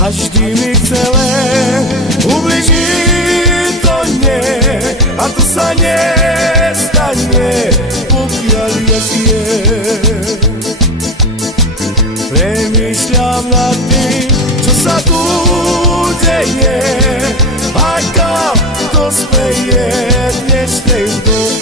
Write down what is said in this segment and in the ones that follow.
Každý mi chce ubližiť do mne, a to sa nestane, pokiaľ ja žijem. Premýšľam nad tým, čo sa tu deje, a kam to speje dnešnej dobe.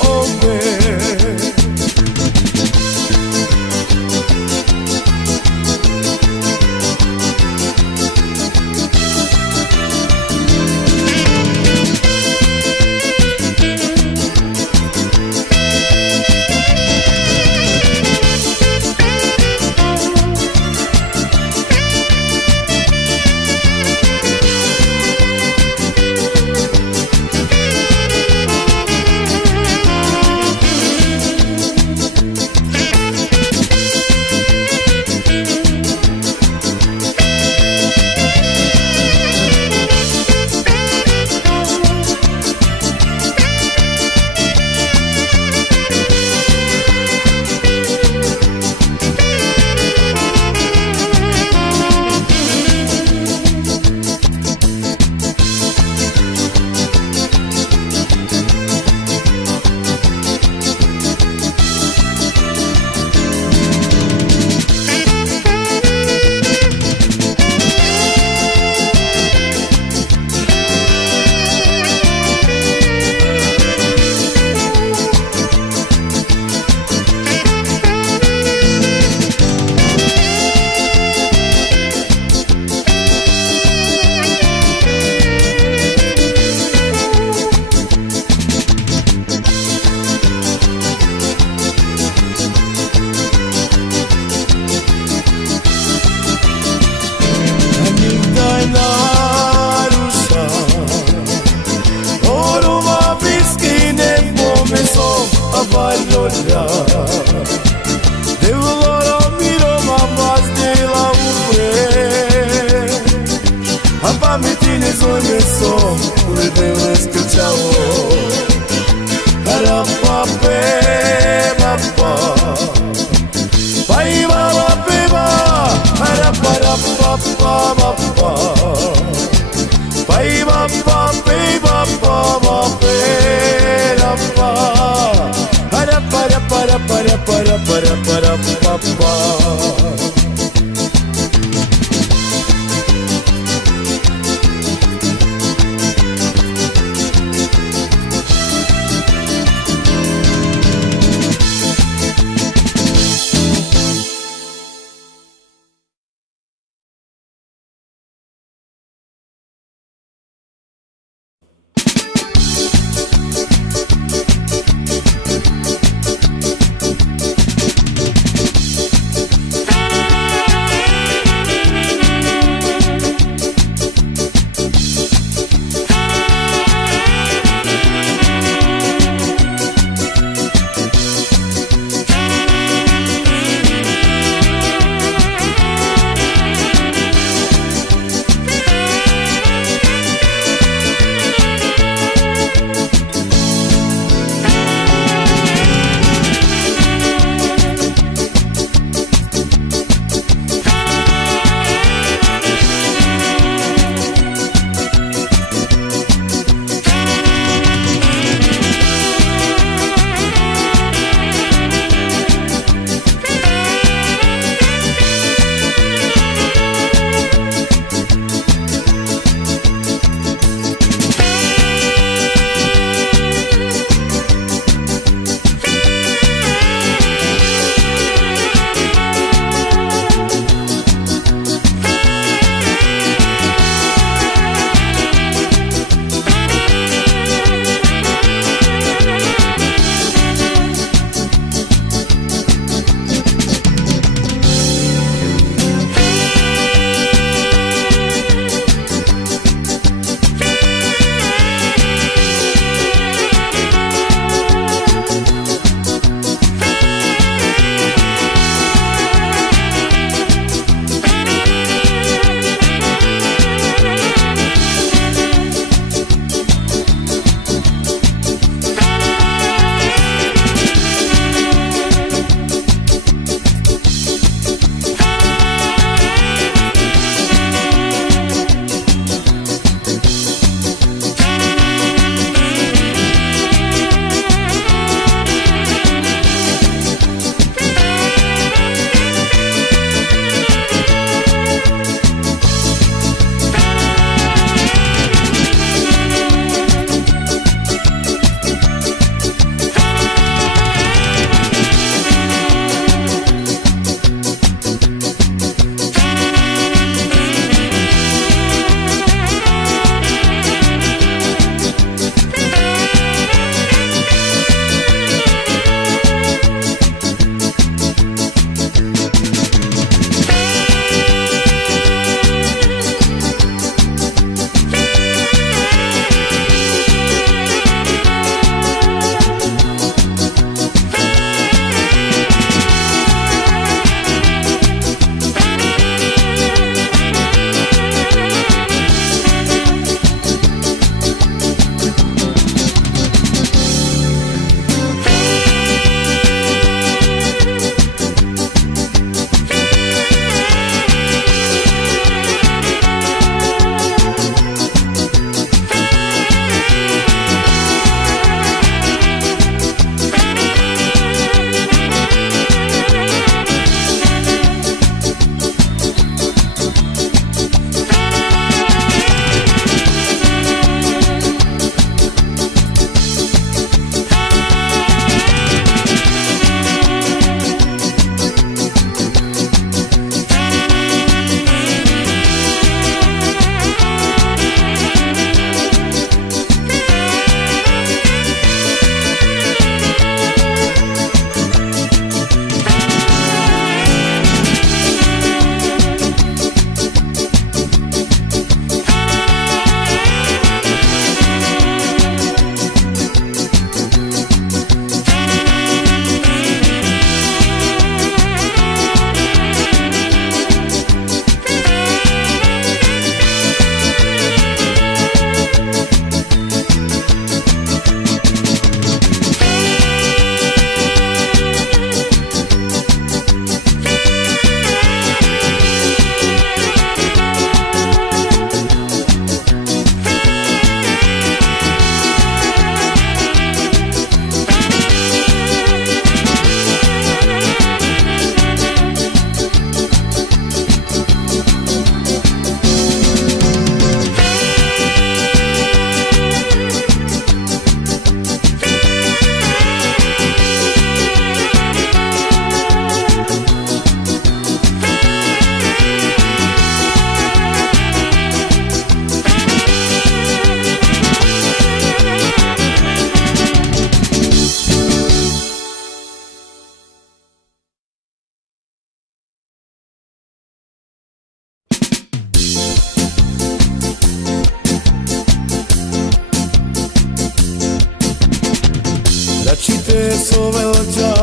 te sovelgia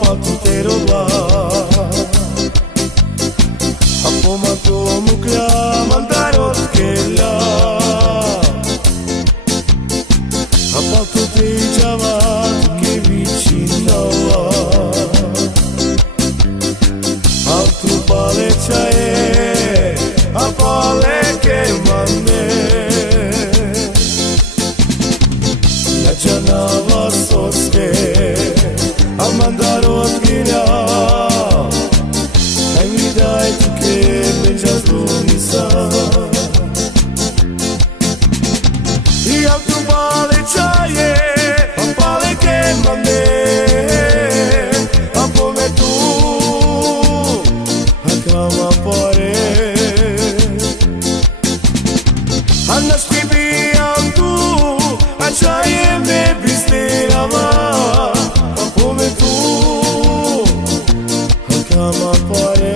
patutero la Apomato mukla mandarot kella Apato te javat che vicino Altru pale chae a pale che mande Начинала соске, а мандарот гиля Ай ми дай туке пенчас луниса И altro pale chaie, a pale che mande A come tu, a cama pare Andas tibi tu, a chaie me bistirava A come tu, a cama pare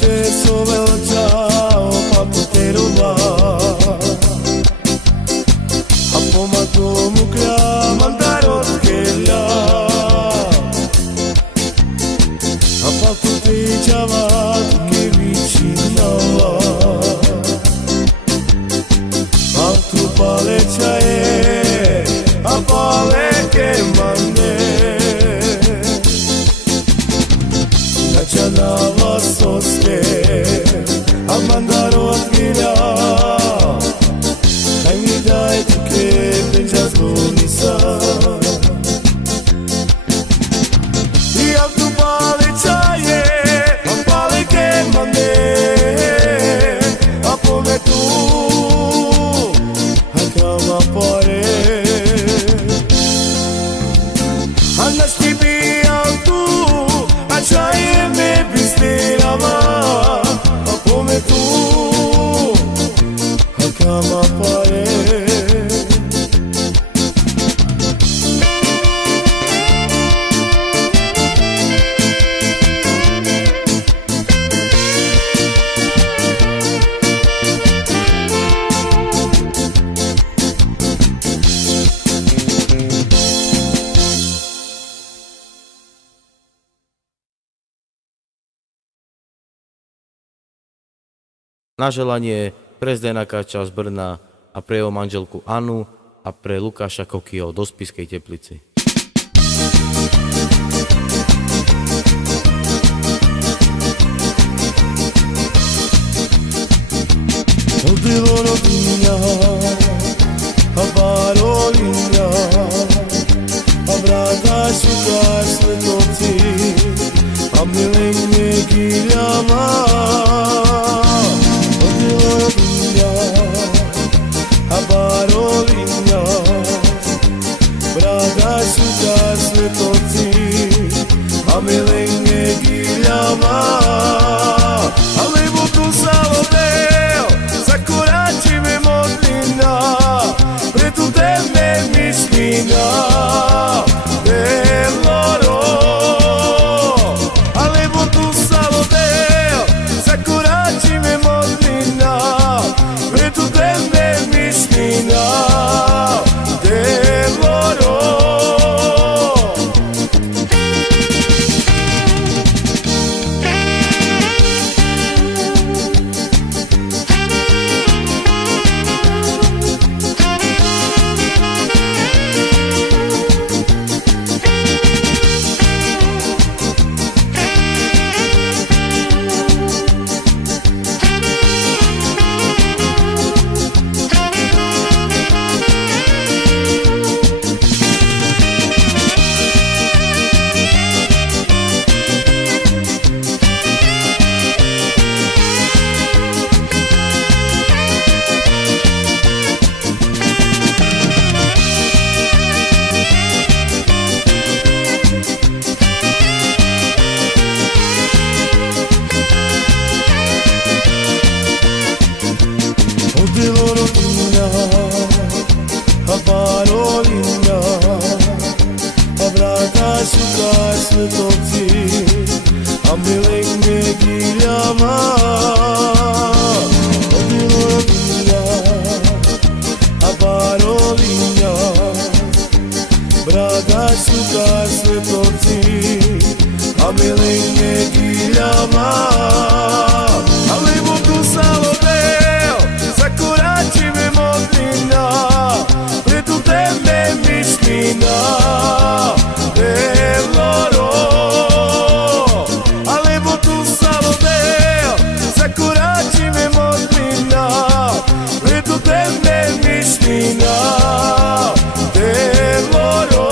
Te sovelgia patutero la Apomato mukla mandarot kella Apato te javat che vicino Altru pale chae a pale che mande Начинала соске, а мандарот гиля Ай ми дай туке пенчас луниса И altro pale chaie, a pale che mande A come tu, a cama pare Andas tibi tu, a chaie me bistirava A come tu, a cama pare Na želanie pre Zdena Kača z Brna a pre jeho manželku Anu a pre Lukáša Kokio do Spišskej Teplici. Odilo rodinja, a barolinja A brata šukar svetoci, a milenje giljama A barolinja, brada šuka svetoci, a milenje giljama A levotu salodeo, zakorači me modlina, pretu tebe mišlina, deloro A levotu salodeo, zakorači me modlina, pretu tebe mišlina, deloro svetovci a milenke giljama Odilovinja a barovinja Braga suka svetovci a milenke giljama Ali budu salodeo zakorači me modlina Predu tebe mišlina Evloro Ale budu salodeo zakorači me modlina Predu tebe mišlina Evloro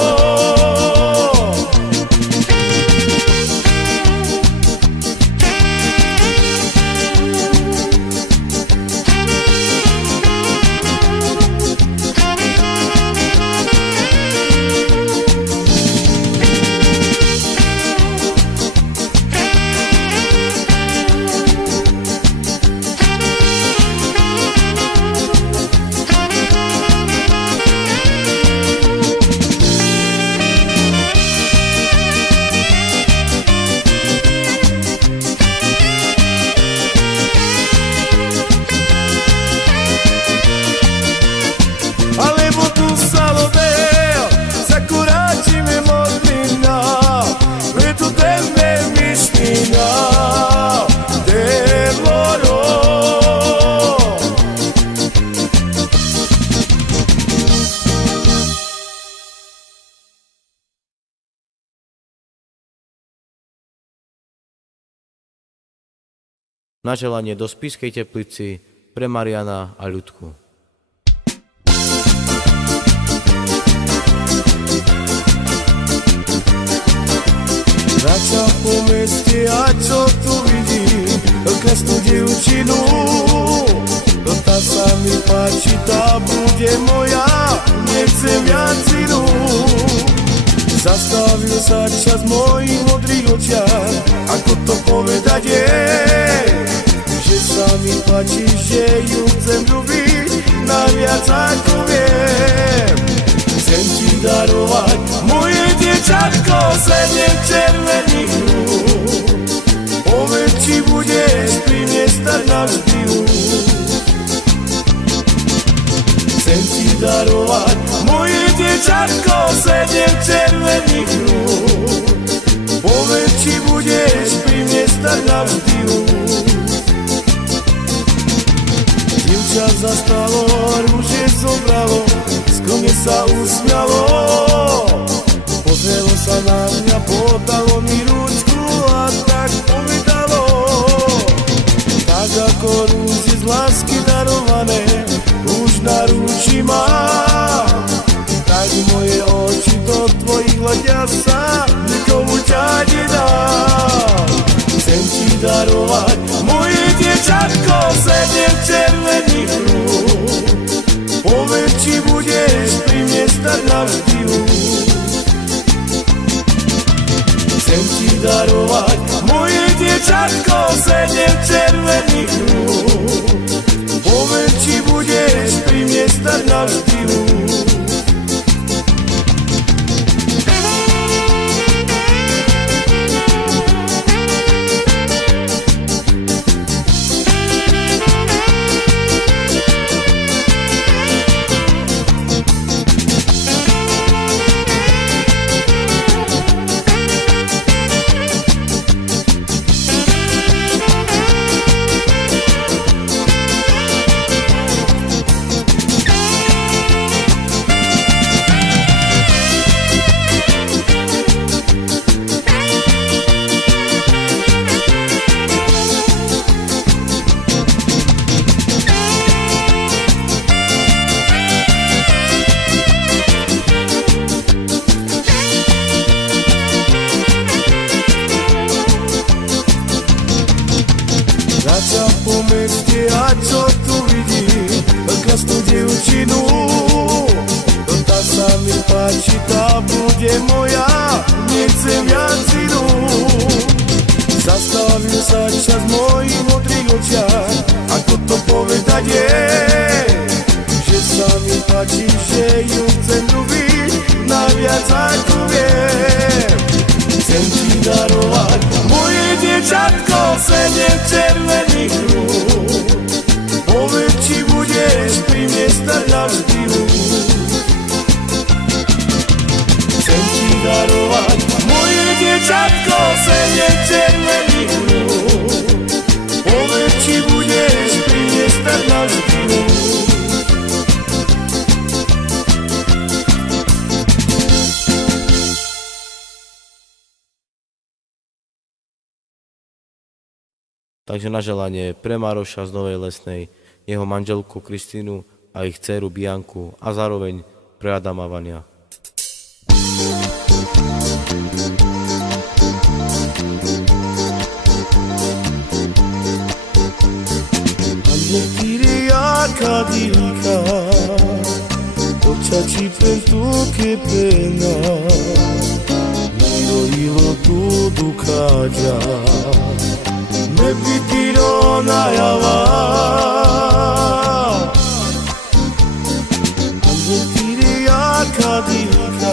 Na želanie do Spišskej Teplici pre Mariana a Ľudku. Vrača po meste a čo tu vidím, krásnu dievčinu. Tá sa mi páči, tá bude moja, nechcem viac inú. Zastavil sa čas v mojich modrých očiach, ako to povedať je, že sa mi páči, že ju chcem ľúbiť, naviac ako viem. Chcem ti darovať moje dievčatko, 7 červených rúk. Povedz, či budeš pri mne stať navždy už. Chcem ti darovať moje dievčatko, 7 červených rúk. Povedz, či budeš pri mne stať navždy už. Dievča zastalo, rúže zobralo, skromne sa usmialo. Pozrelo sa na mňa, podalo mi ručku a tak povedalo. Tak ako rúže z lásky darované, už na rúči mám. Tak moje oči do tvojich hľadia sa, nikomu ťa nedám. Chcem ti darovať moje dievčatko, 7 červených rúk. Povedz, či budeš pri mne stať navždy už. Chcem ti darovať moje dievčatko, 7 červených rúk. Povedz, či budeš pri mne stať navždy už. Kráčam po meste a čo tu vidím, krásnu dievčinu. Tá sa mi páči, tá bude moja, nechcem viac inú. Zastavil sa čas v mojich modrých očiach, ako to povedať je, že sa mi páči, že ju chcem ľúbiť, naviac ako viem. Chcem ti darovať. Moje dievčatko, sedem červených rúk, povedz, či budeš pri mne stať navždy. Chcem ti darovať, moje dievčatko, sedem červených rúk, povedz, či budeš pri mne stať navždy. Takže na želanie pre Maroša z Novej Lesnej, jeho manželku Kristínu a ich dceru Bianku a zároveň pre Adama Vania. Cadilica, occiaci pentru che pena, io tu caja, me pitiro na yava, andetiria cadilica,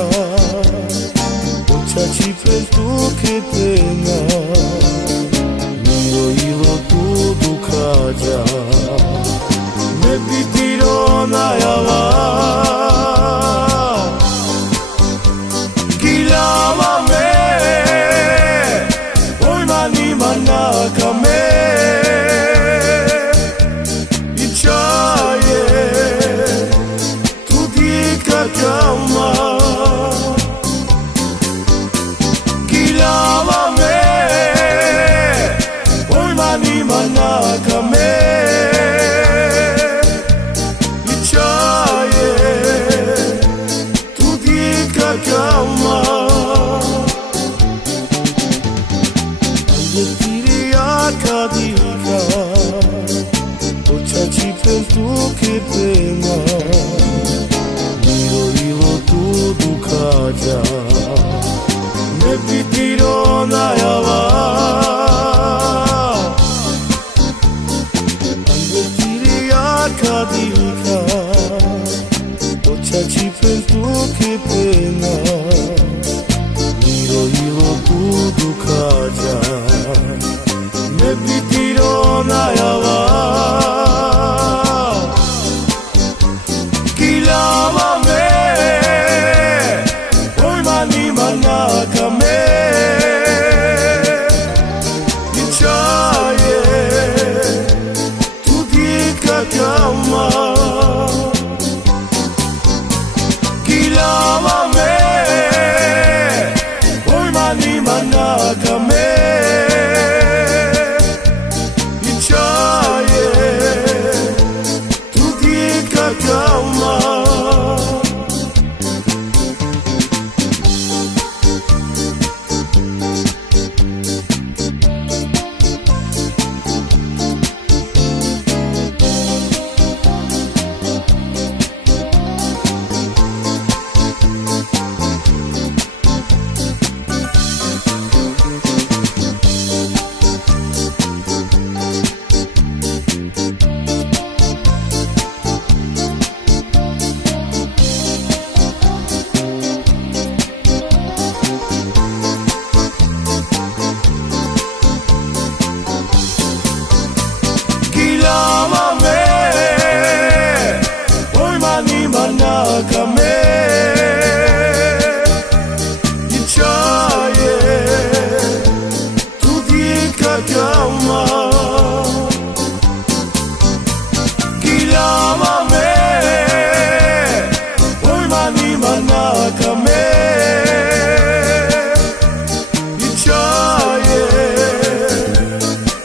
occiaci pentru che pena, io tu caja. Me pitiro na yava, kilama me, oi mani manaka me, ichaye, tu dika kama, kilama me, oi mani manaka me. Kama andetiria cadilica, occiaci pentru che pena, io tu ducaja, me pitiro na yava, andetiria cadilica, occiaci pentru che pena, io tu ducaja, me pitiro na yava, kilama me, oi mani manaka me, ichaye, tu dika kama. Kilama me, oi mani manaka me, ichaye, tu dika kama. Manaka me, ichaye, tu dika kama, kilama me, oi mani manaka me, ichaye,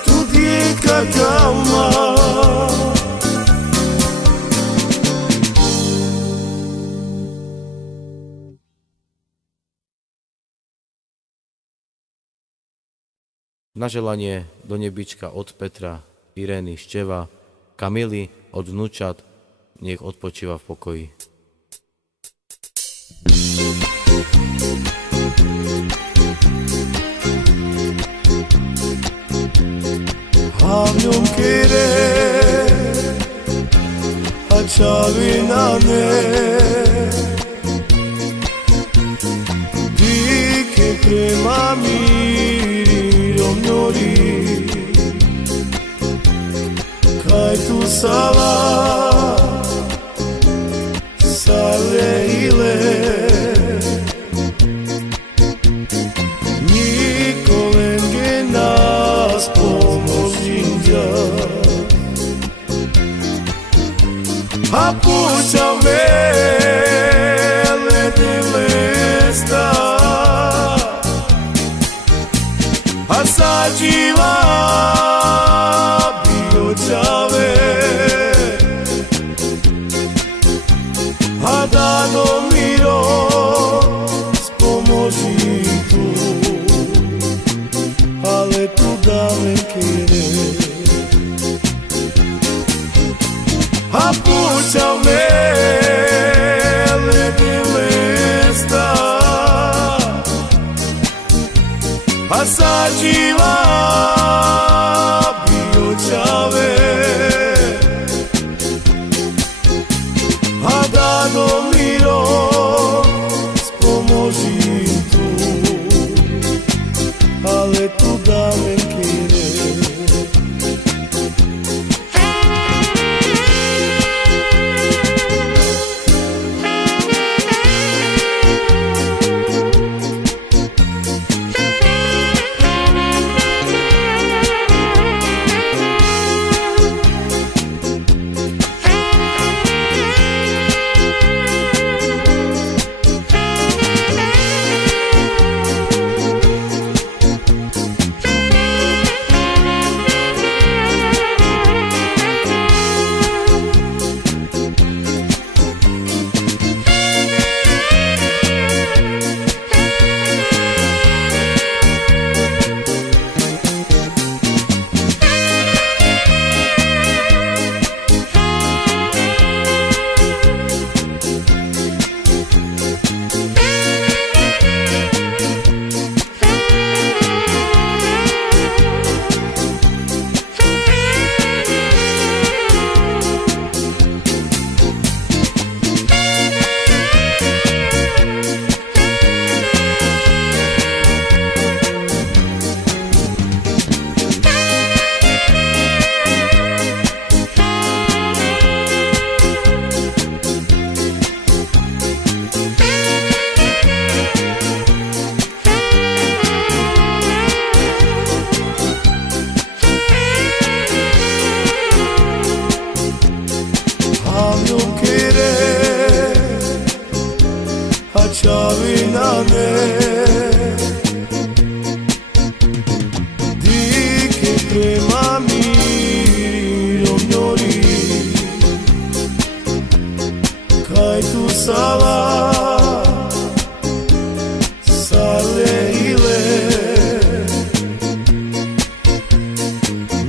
tu dika kama. Na želanie do nebička od Petra, Irény, Števa, Kamily, od vnúčat, nech odpočíva v pokoji. A v ňom querer, a čavinane, di che prema mi sala sale ile Nikolenge nas pomožinja A puća vele delesta A sađiva biođave A dano miro spomoži tu Ale tu da me kere A puća vele delesta A sađiva biođave A dano miro spomoži tu Ale tu da me kere Čavinane Dike prema mirom njori Kaj tu sala sale ile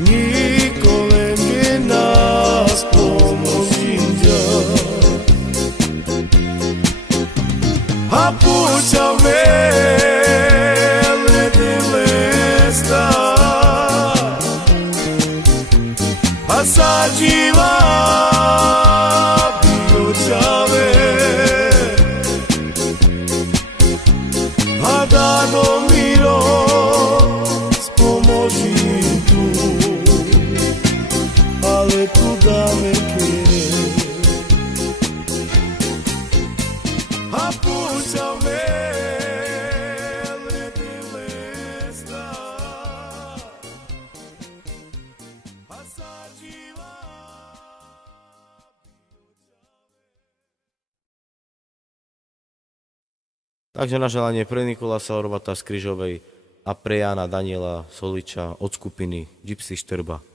Nikolenge nas pomožinja A puća vele delesta A sađiva biođave A dano miro spomoži tu Ale tu da me kere A puća vele delesta A sađiva Takže na želanie pre Nikolasa Orbata z Kryžovej a pre Jana Daniela Soliča od skupiny Gypsy Štrba.